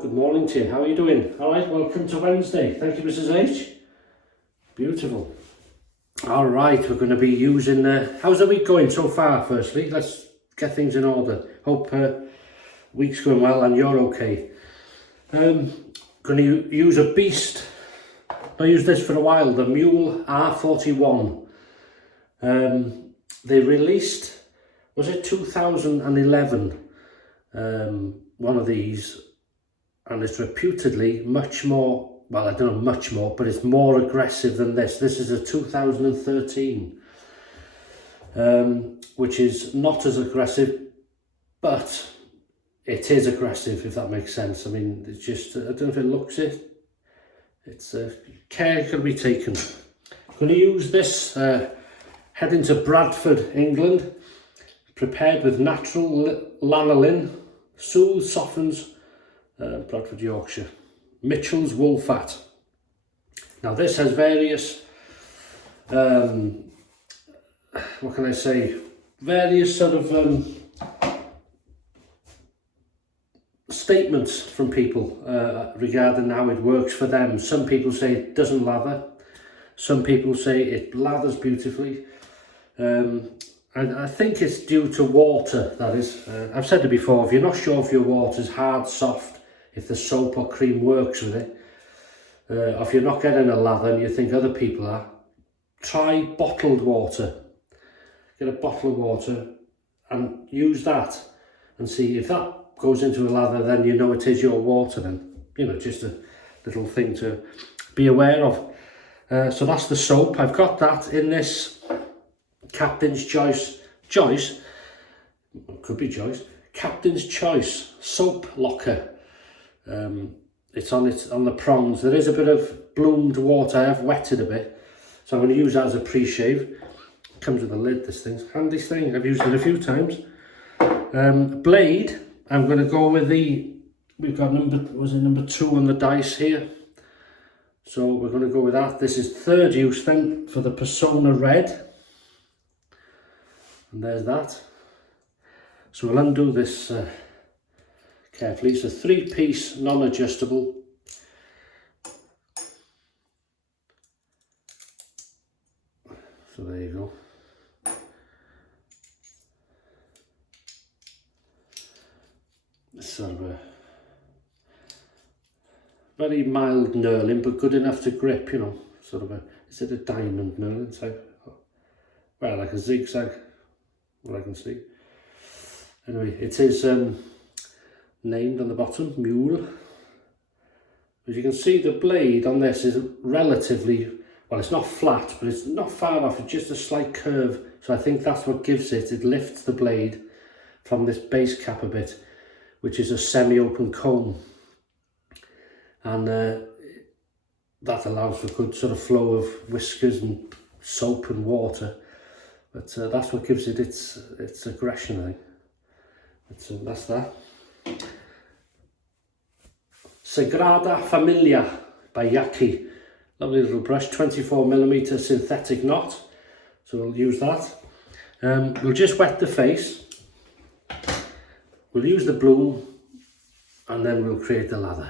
Good morning to you. How are you doing? All right, welcome to Wednesday. Thank you, Mrs. H. Beautiful. All right, we're going to be using... how's the week going so far, firstly? Let's get things in order. Hope week's going well and you're okay. Going to use a beast. I've used this for a while, the Muhle R41. They released, was it 2011? One of these, and it's reputedly much more, well, I don't know much more, but it's more aggressive than this. This is a 2013, which is not as aggressive, but it is aggressive, if that makes sense. I mean, it's just, I don't know if it looks it. It's care can be taken. I'm going to use this heading to Bradford, England, prepared with natural lanolin, soothes, softens, Bradford, Yorkshire. Mitchell's wool fat. Now this has various, what can I say, various sort of statements from people regarding how it works for them. Some people say it doesn't lather. Some people say it lathers beautifully. And I think it's due to water, that is. I've said it before, if you're not sure if your water's hard, soft, if the soap or cream works with it, or if you're not getting a lather and you think other people are, try bottled water. Get a bottle of water and use that and see if that goes into a lather, then you know it is your water then. You know, just a little thing to be aware of. So that's the soap. I've got that in this Captain's Choice, could be Choice, Captain's Choice soap locker. It's on the prongs. There is a bit of bloomed water. I have wetted a bit, so I'm going to use that as a pre-shave. Comes with a lid. This thing's handy thing. I've used it a few times. Blade. I'm going to go with the. We've got number 2 on the dice here. So we're going to go with that. This is third use then for the Personna Red. And there's that. So we'll undo this carefully. It's a 3-piece non-adjustable. So there you go. It's sort of a very mild knurling, but good enough to grip, you know, sort of a, is it a diamond knurling type? Well, like a zigzag, what I can see. Anyway, it is named on the bottom, Muhle. As you can see, the blade on this is relatively, well, it's not flat, but it's not far off, it's just a slight curve. So I think that's what gives it. It lifts the blade from this base cap a bit, which is a semi-open comb. And that allows for good sort of flow of whiskers and soap and water. But that's what gives it its aggression, I think. That's that. Sagrada Familia by Yaki. Lovely little brush, 24mm synthetic knot. So we'll use that. We'll just wet the face. We'll use the bloom and then we'll create the lather.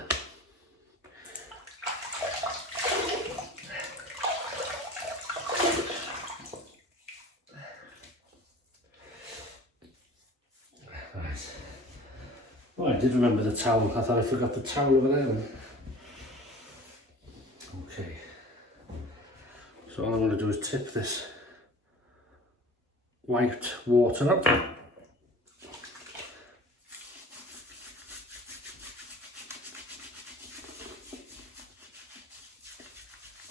Right. Oh, I did remember the towel. I thought I forgot the towel over there then. Okay. So all I'm going to do is tip this white water up.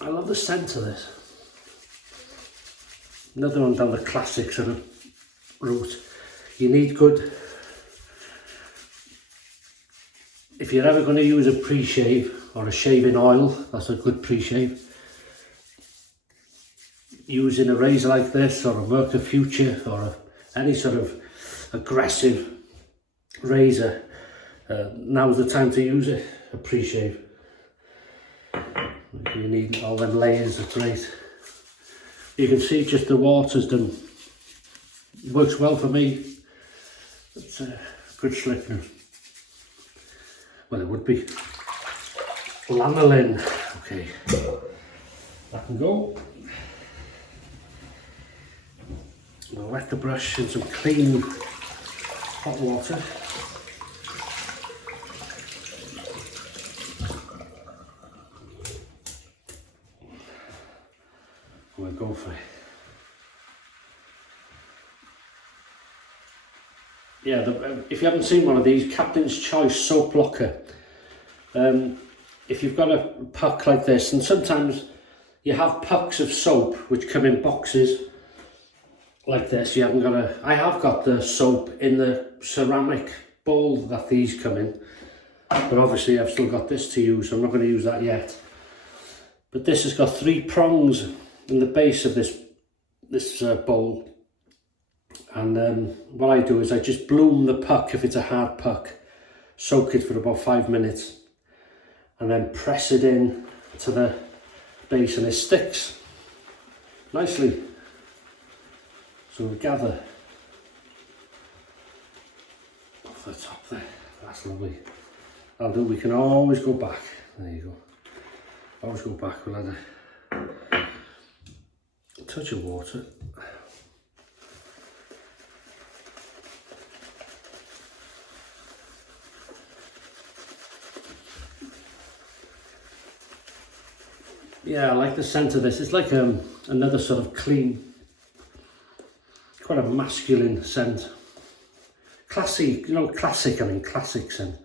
I love the scent of this. Another one down the classic sort of route. You need good, if you're ever going to use a pre-shave or a shaving oil, that's a good pre-shave. Using a razor like this or a Merca Future or any sort of aggressive razor, now's the time to use it, a pre-shave. You need all them layers, are great. You can see just the water's done. It works well for me. It's a good slickness. Well, it would be. Lanolin. Okay, that can go. I'll wet the brush in some clean hot water. We'll go for it. Yeah, if you haven't seen one of these, Captain's Choice Soap Blocker. If you've got a puck like this, and sometimes you have pucks of soap which come in boxes like this. You haven't got I have got the soap in the ceramic bowl that these come in, but obviously I've still got this to use, so I'm not going to use that yet. But this has got 3 prongs in the base of this bowl, and what I do is I just bloom the puck if it's a hard puck, soak it for about 5 minutes, and then press it in to the base, and it sticks nicely. So we gather off the top there. That's lovely. I'll do. We can always go back. There you go. Always go back. We'll add a touch of water. Yeah, I like the scent of this. It's like another sort of clean, quite a masculine scent. Classy, you know, classic, I mean classic scent.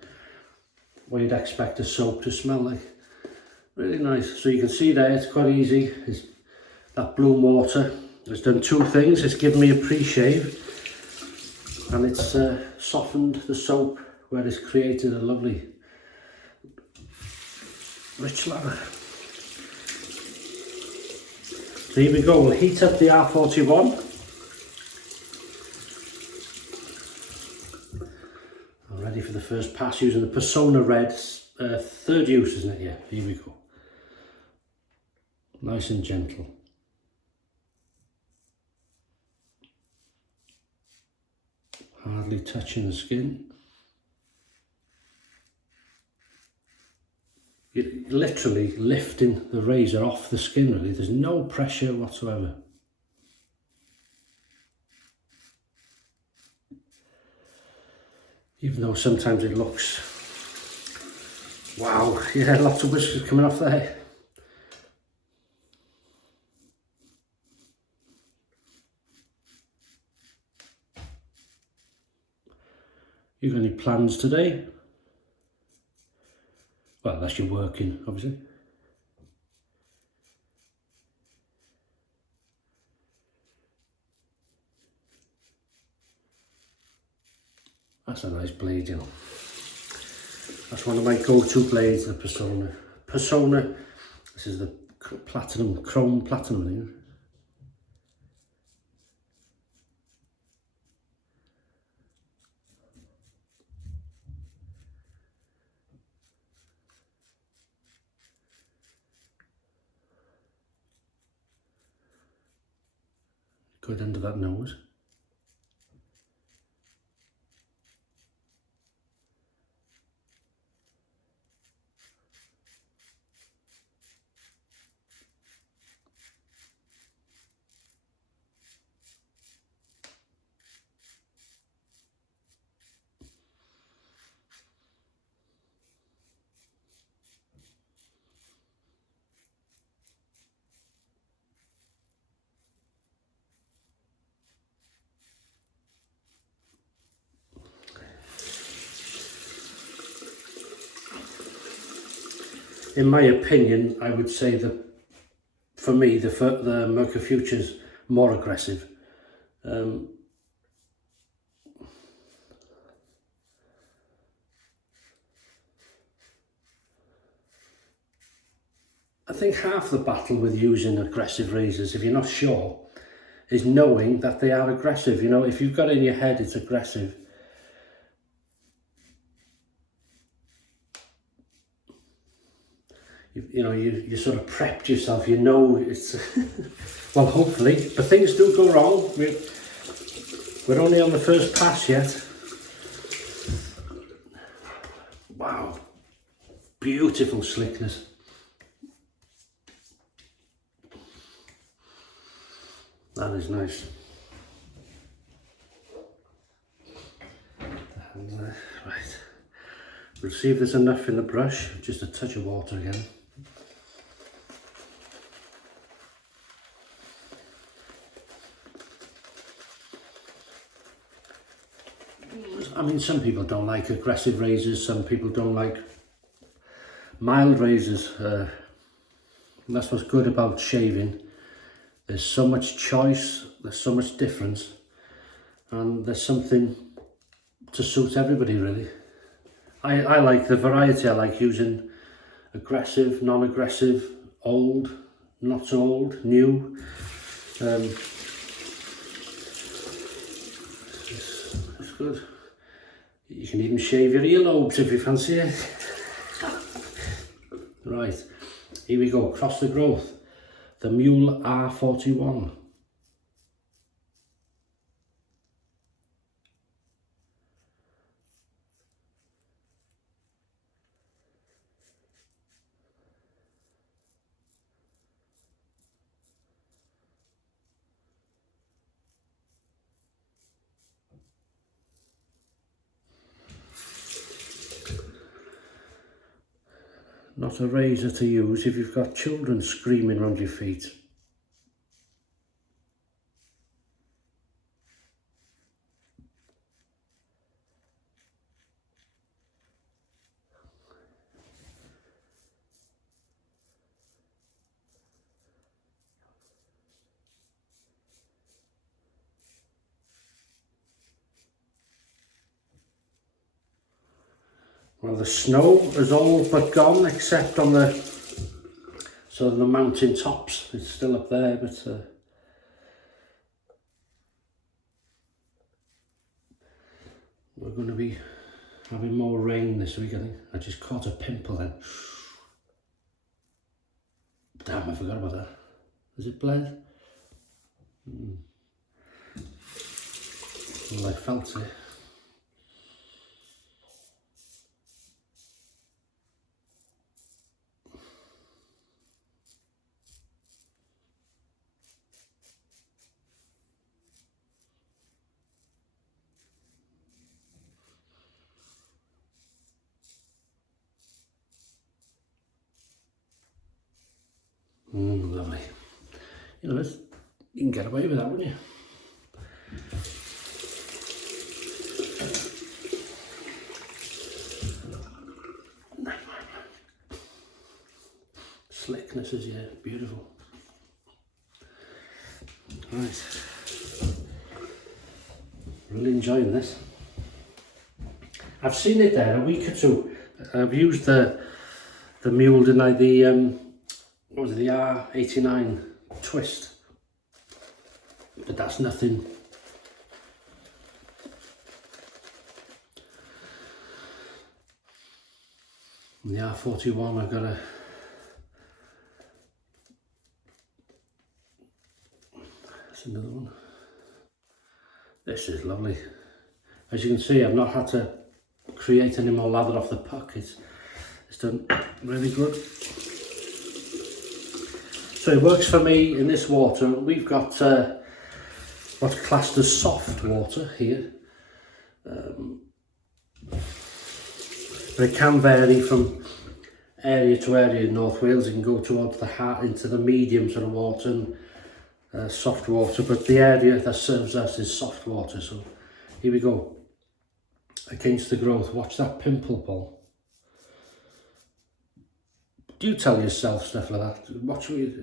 What you'd expect a soap to smell like. Really nice. So you can see there, it's quite easy. It's that bloom water. It's done 2 things. It's given me a pre-shave, and it's softened the soap where it's created a lovely rich lather. So here we go, we'll heat up the R41. I'm ready for the first pass using the Personna Red, 3rd use, isn't it? Yeah, here we go. Nice and gentle. Hardly touching the skin. You're literally lifting the razor off the skin, really. There's no pressure whatsoever. Even though sometimes it looks, wow, yeah, lots of whiskers coming off there. You got any plans today? Well, unless you're working, obviously. That's a nice blade, you know. That's one of my go-to blades, the Personna. Personna, this is the platinum, chrome platinum thing. Good under that nose. In my opinion, I would say that for me, the Merca Future's more aggressive. I think half the battle with using aggressive razors, if you're not sure, is knowing that they are aggressive. You know, if you've got it in your head it's aggressive, you know, you sort of prepped yourself, you know it's, well, hopefully, but things do go wrong. We're only on the first pass yet. Wow, beautiful slickness. That is nice. And, right, we'll see if there's enough in the brush. Just a touch of water again. I mean, some people don't like aggressive razors, some people don't like mild razors. That's what's good about shaving. There's so much choice, there's so much difference, and there's something to suit everybody really. I like the variety. I like using aggressive, non-aggressive, old, not so old, new. It's good. You can even shave your earlobes if you fancy it. Right, here we go, across the growth. The Muhle R41. Not a razor to use if you've got children screaming around your feet. Well, the snow is all but gone except on the mountain tops. It's still up there, but we're going to be having more rain this week, I think. I just caught a pimple then. Damn, I forgot about that. Is it bled? Well, I felt it. Lovely. You know, you can get away with that, wouldn't you? Slickness is, yeah, beautiful. Right. Really enjoying this. I've seen it there a week or two. I've used the Muhle, didn't I? What was it, the R89 twist, but that's nothing. And the R41, I've got that's another one. This is lovely. As you can see, I've not had to create any more lather off the puck. It's done really good. So it works for me in this water. We've got what's classed as soft water here. But it can vary from area to area in North Wales. It can go towards the heart, into the medium sort of water and soft water. But the area that serves us is soft water. So here we go. Against the growth. Watch that pimple, Paul. Do you tell yourself stuff like that? Watch me.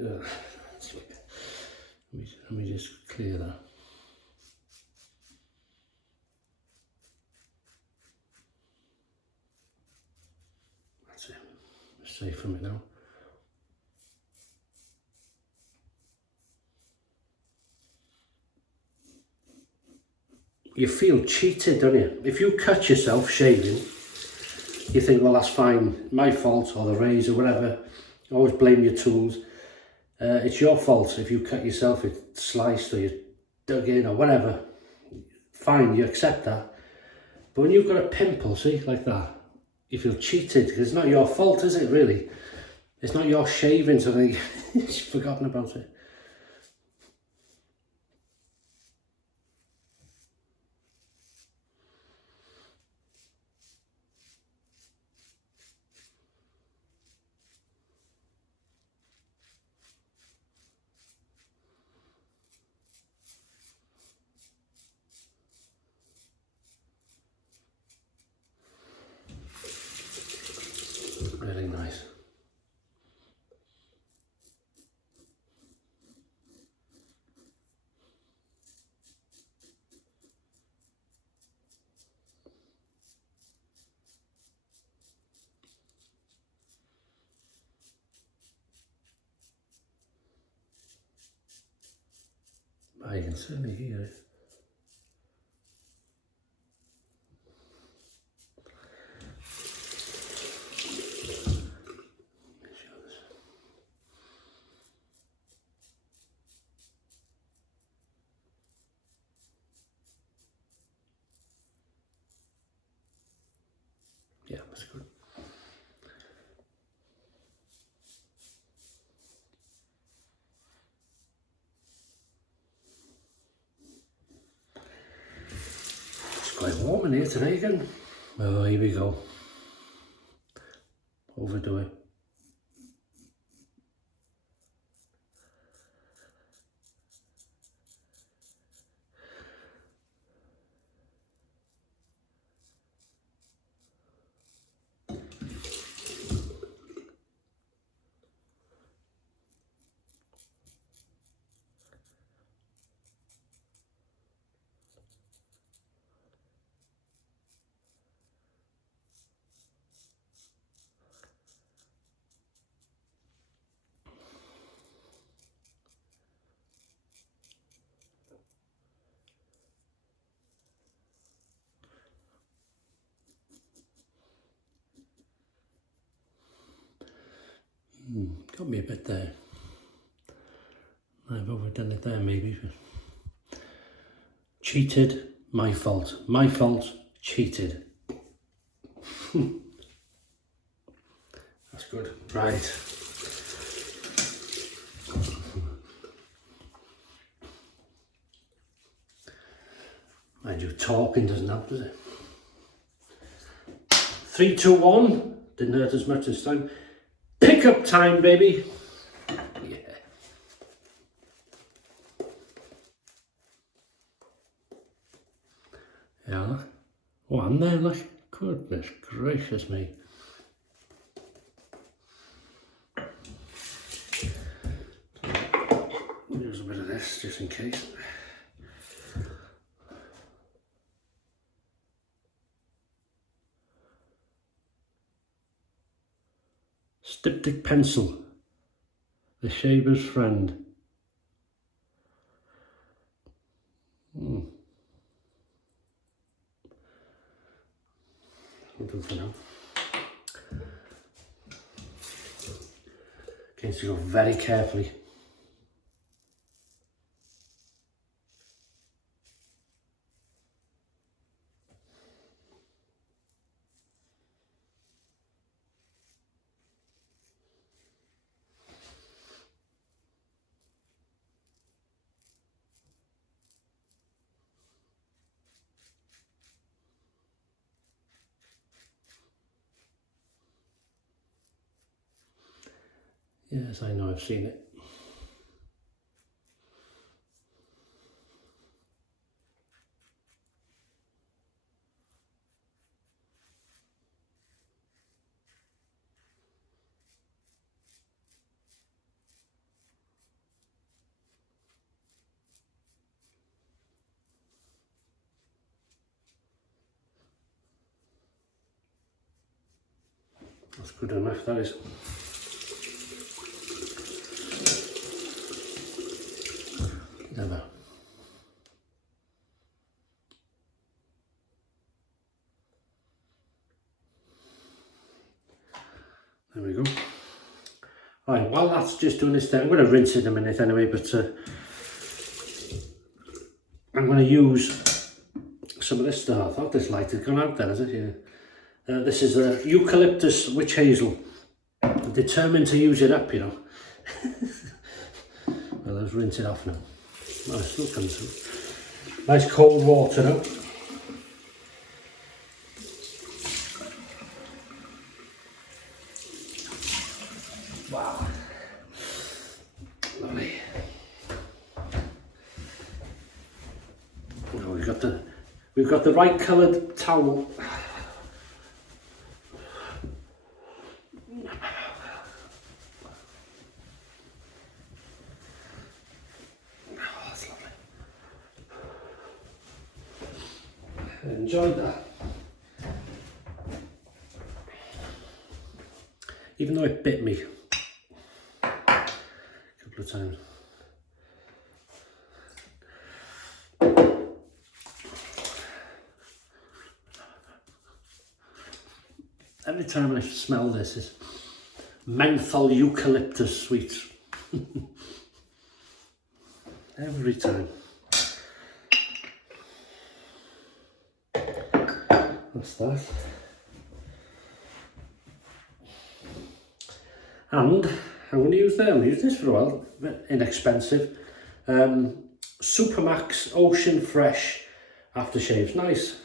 Let me just clear that. That's it. It's safe from it now. You feel cheated, don't you? If you cut yourself shaving, you think, well, that's fine, my fault, or the razor, whatever. Always blame your tools. It's your fault if you cut yourself, it's sliced or you dug in or whatever. Fine, you accept that. But when you've got a pimple, see, like that, you feel cheated because it's not your fault, is it, really? It's not your shaving, so you've forgotten about it. Really nice. I can certainly hear it. Yeah, that's good. It's quite warm in here today again. Oh, here we go. Overdo it. Got me a bit there. I've overdone it there maybe. Cheated, my fault. My fault, cheated. That's good. Right. Mind you, talking doesn't help, does it? 3, 2, 1. Didn't hurt as much this time. Pickup time, baby. Yeah. Yeah, look. Oh, I'm there, look. Goodness gracious me. Use a bit of this just in case. Styptic pencil, the shaver's friend. We'll do for now. Okay, so go very carefully. Yes, I know, I've seen it. That's good enough, that is. Never. There we go. Right, while that's just doing this thing, I'm going to rinse it in a minute anyway, but I'm going to use some of this stuff. I thought this light had gone out then, is it? Yeah. This is a Eucalyptus Witch Hazel. I'm determined to use it up, you know. Well, let's rinse it off now. Nice, look at some nice cold water now. Wow. Lovely. Now we've got the right coloured towel. Enjoyed that. Even though it bit me a couple of times. Every time I smell this, it's menthol eucalyptus sweet. Every time. That's that. And I'm going to use them. Use this for a while. A bit inexpensive. Supermax Ocean Fresh Aftershaves. Nice.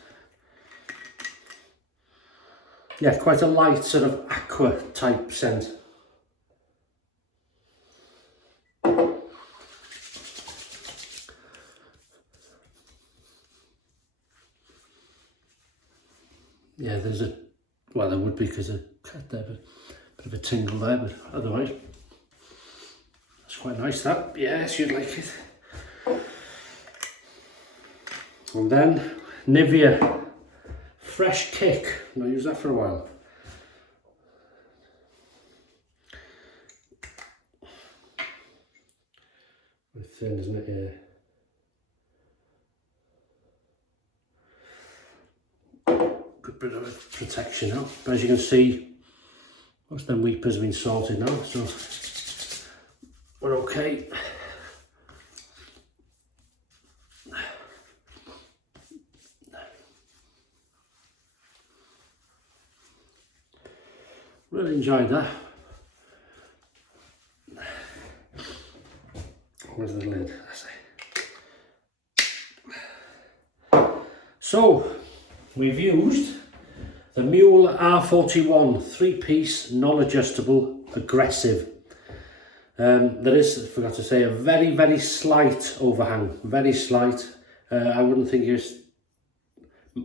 Yeah, quite a light sort of aqua type scent. Yeah, there's a, well, there would be because I cut there, but a bit of a tingle there, but otherwise, that's quite nice that. Yes, you'd like it. And then Nivea Fresh Kick. I'll use that for a while. It's thin, isn't it? Yeah. Good bit of protection now. But as you can see, most of them weepers have been sorted now, so we're okay. Really enjoyed that. Where's the lid? So, we've used the Muhle R41 3-piece non-adjustable aggressive. There is, I forgot to say, a very, very slight overhang, very slight. I wouldn't think it's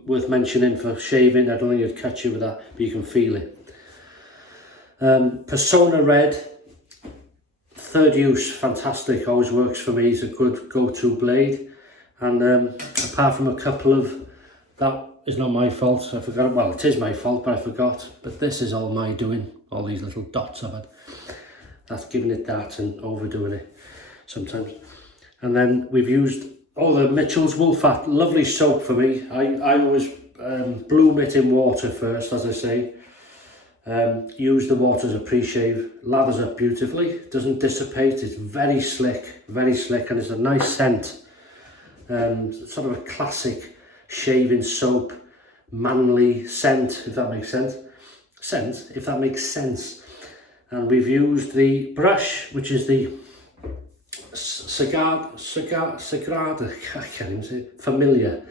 worth mentioning for shaving. I don't think it'd cut you with that, but you can feel it. Personna Red, third use, fantastic, always works for me. It's a good go-to blade. And apart from a couple of, that is not my fault, I forgot, well, it is my fault, but I forgot. But this is all my doing, all these little dots I've had. That's giving it that and overdoing it sometimes. And then we've used all the Mitchell's Wool Fat, lovely soap for me. I always bloom it in water first, as I say. Use the water as a pre-shave, lathers up beautifully, doesn't dissipate, it's very slick, and it's a nice scent. Sort of a classic shaving soap, manly scent, if that makes sense. And we've used the brush, which is the Sagrada, I can't even say it, Familiar,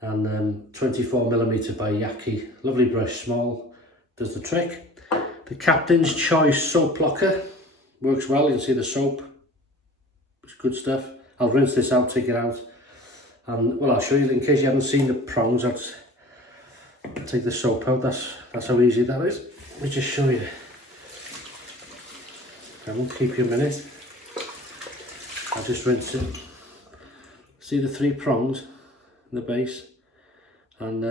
and 24mm by Yaki. Lovely brush, small, does the trick. The Captain's Choice soap locker works well. You can see the soap, it's good stuff. I'll rinse this out, take it out, and well, I'll show you in case you haven't seen the prongs. I'll take the soap out. That's how easy that is. Let me just show you. I won't keep you a minute. I'll just rinse it. See the 3 prongs in the base, and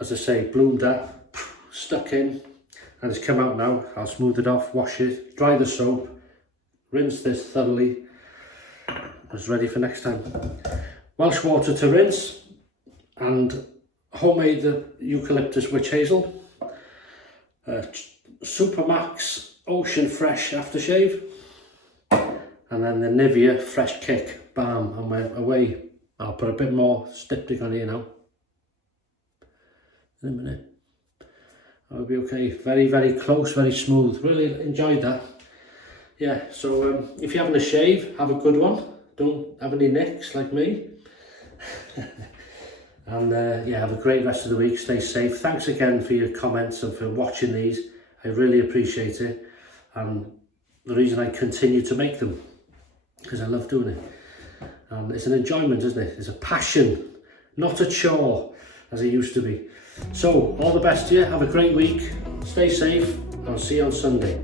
as I say, bloomed that, stuck in, and it's come out now. I'll smooth it off, wash it, dry the soap, rinse this thoroughly. It's ready for next time. Welsh water to rinse, and homemade Eucalyptus Witch Hazel, Supermax Ocean Fresh Aftershave, and then the Nivea Fresh Kick Balm, and we're away. I'll put a bit more styptic on here now in a minute. That'll be okay. Very, very close, very smooth. Really enjoyed that. Yeah, so if you're having a shave, have a good one. Don't have any nicks like me. And yeah, have a great rest of the week. Stay safe. Thanks again for your comments and for watching these. I really appreciate it. And the reason I continue to make them, because I love doing it. It's an enjoyment, isn't it? It's a passion, not a chore, as it used to be. So, all the best to you. Have a great week. Stay safe. I'll see you on Sunday.